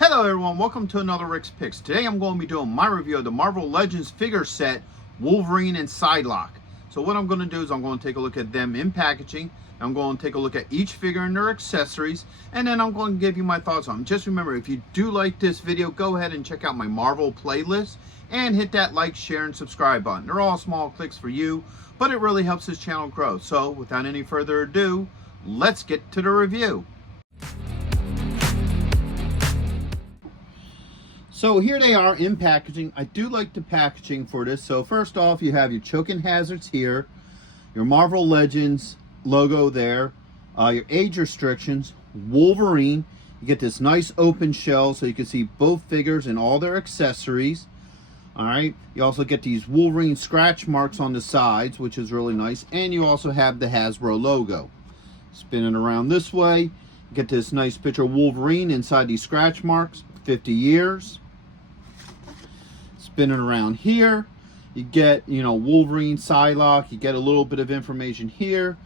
Hello everyone, welcome to another Rick's Picks. Today I'm going to be doing my review of the Marvel Legends figure set, Wolverine and Psylocke. So what I'm going to do is I'm going to take a look at them in packaging. I'm going to take a look at each figure and their accessories, and then I'm going to give you my thoughts on them. Just remember, if you do like this video, go ahead and check out my Marvel playlist and hit that like, share, and subscribe button. They're all small clicks for you, but it really helps this channel grow. So without any further ado, let's get to the review. So here they are in packaging. I do like the packaging for this. So first off, you have your choking hazards here, your Marvel Legends logo there, your age restrictions, Wolverine. You get this nice open shell so you can see both figures and all their accessories. All right. You also get these Wolverine scratch marks on the sides, which is really nice. And you also have the Hasbro logo. Spin it around this way. You get this nice picture of Wolverine inside these scratch marks, 50 years. Spin it around here, you get, Wolverine, Psylocke. You get a little bit of information here,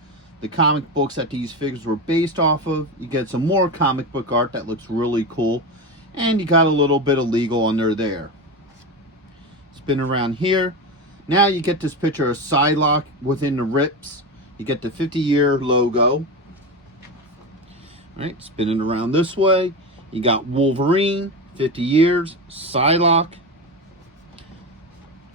the comic books that these figures were based off of. You get some more comic book art that looks really cool, and you got a little bit of legal under there. Spin around here. Now you get this picture of Psylocke within the rips. You get the 50-year logo. All right, spin it around this way. You got Wolverine, 50 years, Psylocke.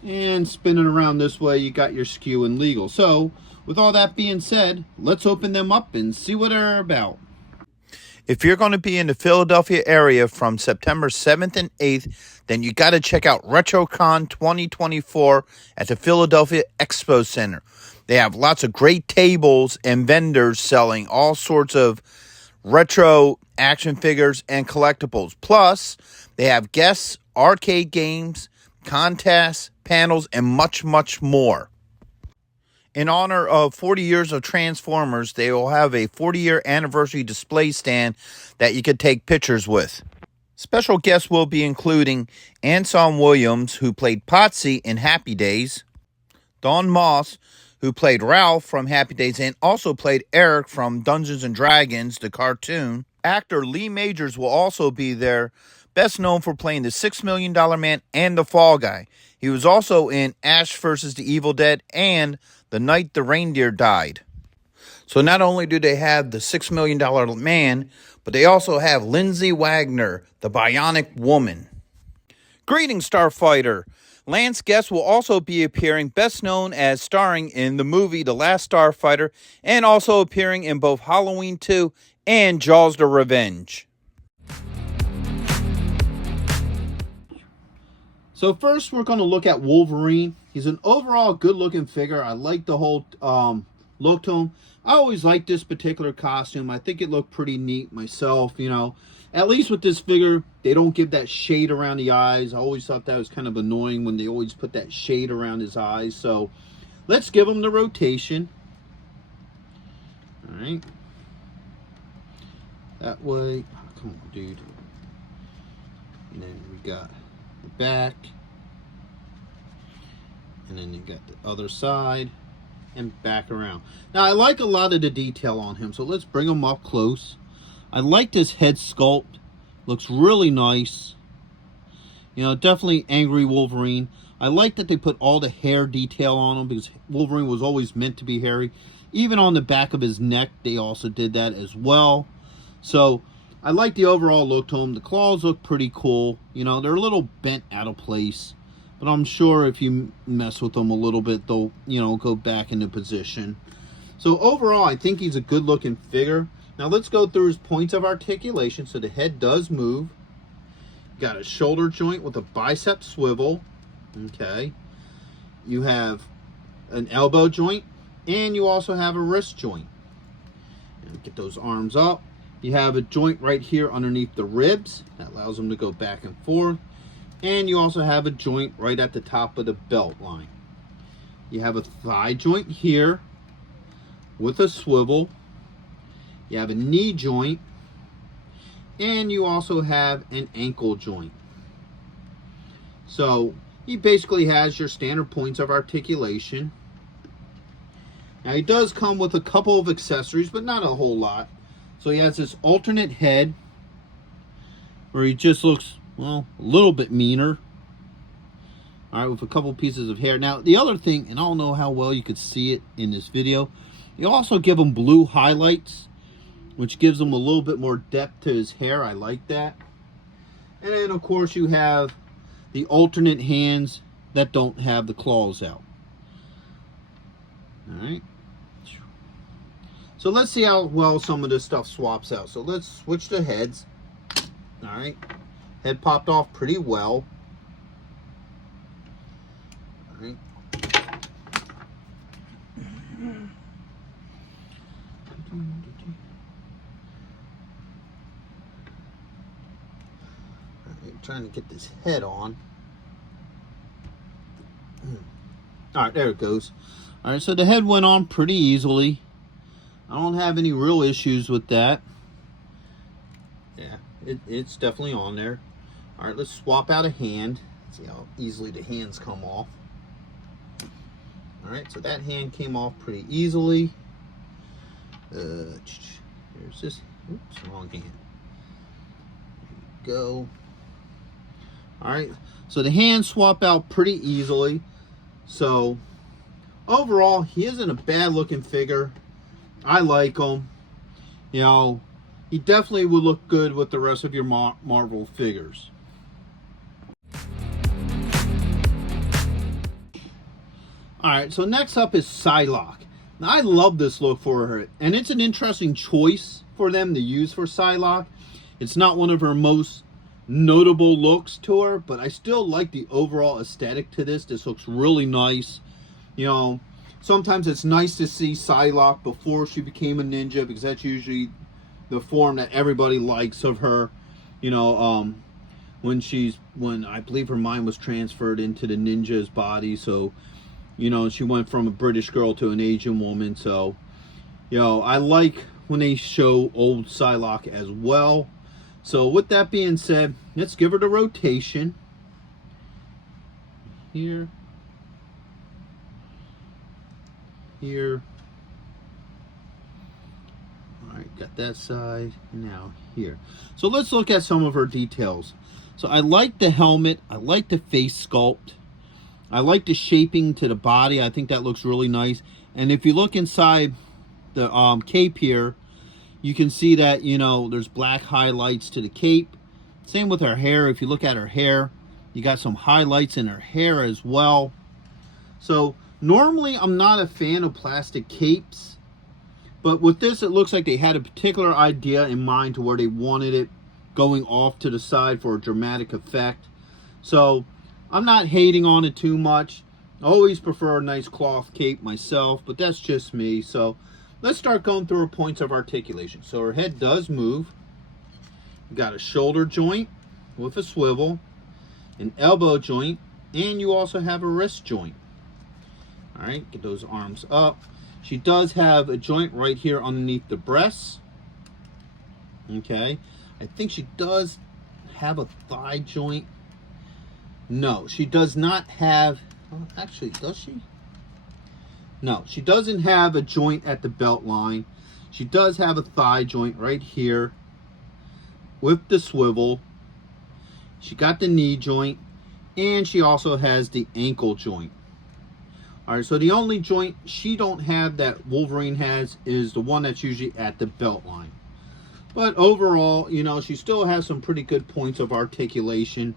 And spinning around this way, you got your SKU and legal. So, with all that being said, let's open them up and see what they're about. If you're going to be in the Philadelphia area from September 7th and 8th, then you got to check out RetroCon 2024 at the Philadelphia Expo Center. They have lots of great tables and vendors selling all sorts of retro action figures and collectibles. Plus, they have guests, arcade games, contests, panels, and much, much more. In honor of 40 years of Transformers, they will have a 40-year anniversary display stand that you could take pictures with. Special guests will be including Anson Williams, who played Potsy in Happy Days, Don Moss, who played Ralph from Happy Days and also played Eric from Dungeons & Dragons, the cartoon. Actor Lee Majors will also be there, best known for playing the $6 Million Man and the Fall Guy. He was also in Ash vs. the Evil Dead and The Night the Reindeer Died. So not only do they have the $6 Million Man, but they also have Lindsay Wagner, the Bionic Woman. Greetings, Starfighter. Lance Guest will also be appearing, best known as starring in the movie The Last Starfighter, and also appearing in both Halloween 2 and Jaws the Revenge. So first we're going to look at Wolverine. He's an overall good looking figure. I like the whole look to him. I always liked this particular costume. I think it looked pretty neat myself, At least with this figure, they don't give that shade around the eyes. I always thought that was kind of annoying when they always put that shade around his eyes. So let's give him the rotation. All right. That way. Oh, come on, dude. And then we got the back, and then you got the other side and back around. Now I like a lot of the detail on him, so let's bring him up close. I like this head sculpt, looks really nice. Definitely angry Wolverine. I like that they put all the hair detail on him because Wolverine was always meant to be hairy. Even on the back of his neck they also did that as well. So I like the overall look to them. The claws look pretty cool. They're a little bent out of place. But I'm sure if you mess with them a little bit, they'll, go back into position. So overall, I think he's a good looking figure. Now let's go through his points of articulation. So the head does move. Got a shoulder joint with a bicep swivel. Okay. You have an elbow joint. And you also have a wrist joint. And get those arms up. You have a joint right here underneath the ribs that allows them to go back and forth. And you also have a joint right at the top of the belt line. You have a thigh joint here with a swivel. You have a knee joint. And you also have an ankle joint. So he basically has your standard points of articulation. Now he does come with a couple of accessories, but not a whole lot. So he has this alternate head where he just looks, well, a little bit meaner. All right, with a couple pieces of hair. Now, the other thing, and I don't know how well you could see it in this video, you also give him blue highlights, which gives him a little bit more depth to his hair. I like that. And then, of course, you have the alternate hands that don't have the claws out. All right. So let's see how well some of this stuff swaps out. So let's switch to heads. All right. Head popped off pretty well. All right. Trying to get this head on. All right, there it goes. All right, so the head went on pretty easily. I don't have any real issues with that. Yeah, it's definitely on there. All right, let's swap out a hand. See how easily the hands come off. All right, so that hand came off pretty easily. Here's this. Oops, wrong hand. There you go. All right, so the hands swap out pretty easily. So overall, he isn't a bad looking figure. I like him. You know, he definitely would look good with the rest of your Marvel figures. All right, so next up is Psylocke. Now, I love this look for her, and it's an interesting choice for them to use for Psylocke. It's not one of her most notable looks to her, but I still like the overall aesthetic to this. This looks really nice. You know, sometimes it's nice to see Psylocke before she became a ninja, because that's usually the form that everybody likes of her. You know, when I believe her mind was transferred into the ninja's body, so you know, she went from a British girl to an Asian woman. So, you know, I like when they show old Psylocke as well. So with that being said, let's give her the rotation. Here. Here. Alright, got that side. Now here. So let's look at some of her details. So I like the helmet. I like the face sculpt. I like the shaping to the body. I think that looks really nice. And if you look inside the cape here, you can see that, you know, there's black highlights to the cape. Same with her hair. If you look at her hair, you got some highlights in her hair as well. So normally I'm not a fan of plastic capes, but with this it looks like they had a particular idea in mind to where they wanted it going off to the side for a dramatic effect. So I'm not hating on it too much. I always prefer a nice cloth cape myself, but that's just me. So let's start going through her points of articulation. So her head does move. You got a shoulder joint with a swivel, an elbow joint, and you also have a wrist joint. All right, get those arms up. She does have a joint right here underneath the breasts. Okay, I think she does have a thigh joint. No, she does not have, well, actually, does she? No, she doesn't have a joint at the belt line. She does have a thigh joint right here with the swivel. She got the knee joint, and she also has the ankle joint. All right, so the only joint she don't have that Wolverine has is the one that's usually at the belt line. But overall, you know, she still has some pretty good points of articulation.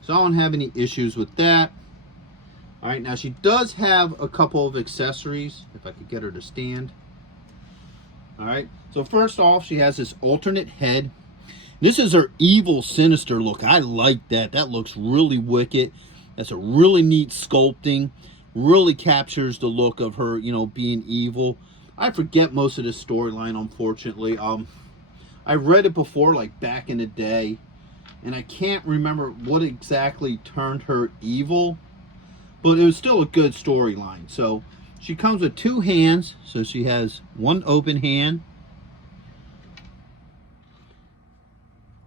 So I don't have any issues with that. All right, now she does have a couple of accessories, if I could get her to stand. All right, so first off, she has this alternate head. This is her evil, sinister look. I like that. That looks really wicked. That's a really neat sculpting. Really captures the look of her, you know, being evil. I forget most of the storyline, unfortunately. I read it before, like back in the day, and I can't remember what exactly turned her evil, but it was still a good storyline. So she comes with two hands, so she has one open hand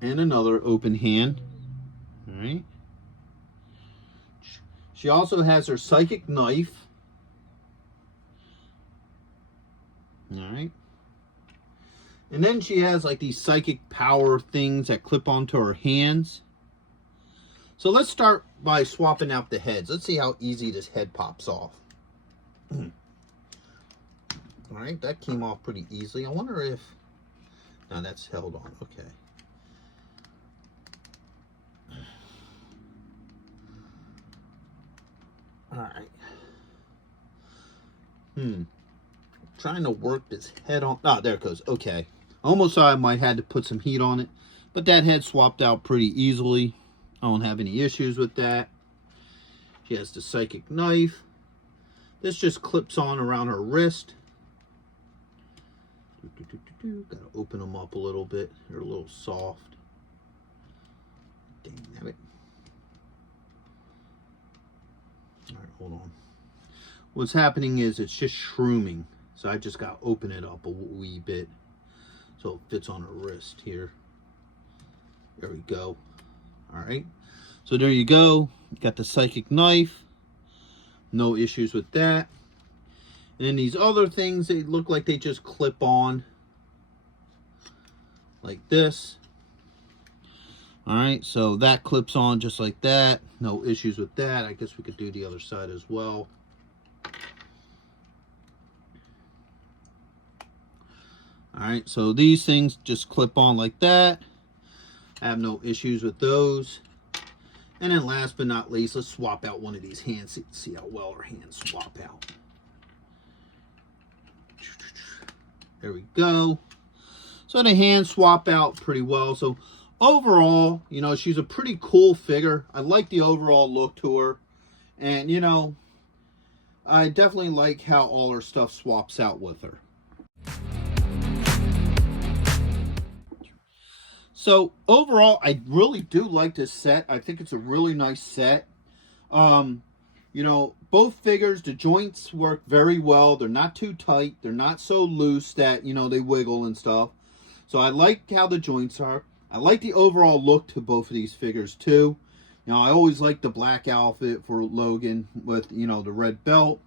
and another open hand. All right. She also has her psychic knife. All right. And then she has like these psychic power things that clip onto her hands. So let's start by swapping out the heads. Let's see how easy this head pops off. Alright, that came off pretty easily. I wonder if... No, that's held on. Okay. Alright. Trying to work this head on. Ah, there it goes. Okay. Almost thought I might have to put some heat on it. But that head swapped out pretty easily. I don't have any issues with that. She has the psychic knife. This just clips on around her wrist. Gotta open them up a little bit. They're a little soft. Dang it. Alright, hold on. What's happening is it's just shrooming. So I just got to open it up a wee bit. So it fits on her wrist here. There we go. Alright. So there you go. Got the psychic knife. No issues with that. And then these other things, they look like they just clip on. Like this. Alright, so that clips on just like that. No issues with that. I guess we could do the other side as well. Alright, so these things just clip on like that. I have no issues with those. And then last but not least, let's swap out one of these hands. See how well our hands swap out. There we go. So the hands swap out pretty well. So overall, you know, she's a pretty cool figure. I like the overall look to her. And, you know, I definitely like how all her stuff swaps out with her. So overall, I really do like this set. I think it's a really nice set. You know, both figures, the joints work very well. They're not too tight. They're not so loose that, you know, they wiggle and stuff. So I like how the joints are. I like the overall look to both of these figures too. You know, I always like the black outfit for Logan with, you know, the red belt.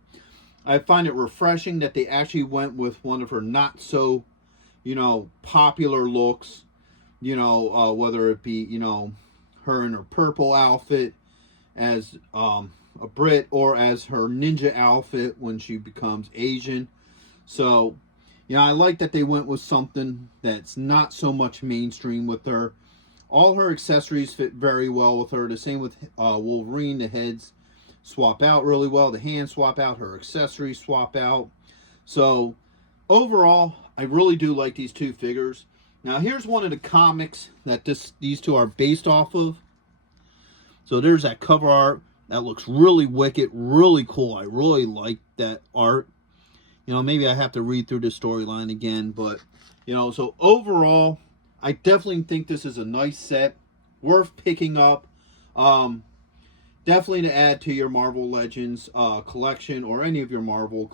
I find it refreshing that they actually went with one of her not so, you know, popular looks. You know, whether it be, you know, her in her purple outfit as a Brit or as her ninja outfit when she becomes Asian. So, you know, I like that they went with something that's not so much mainstream with her. All her accessories fit very well with her. The same with Wolverine. The heads swap out really well. The hands swap out. Her accessories swap out. So, overall, I really do like these two figures. Now, here's one of the comics that these two are based off of. So, there's that cover art. That looks really wicked, really cool. I really like that art. You know, maybe I have to read through the storyline again. But, you know, so overall, I definitely think this is a nice set. Worth picking up. Definitely to add to your Marvel Legends collection or any of your Marvel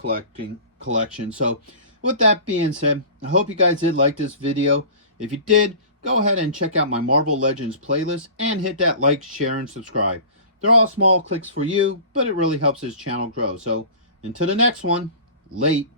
collection. So, with that being said, I hope you guys did like this video. If you did, go ahead and check out my Marvel Legends playlist and hit that like, share, and subscribe. They're all small clicks for you, but it really helps this channel grow. So, until the next one, late.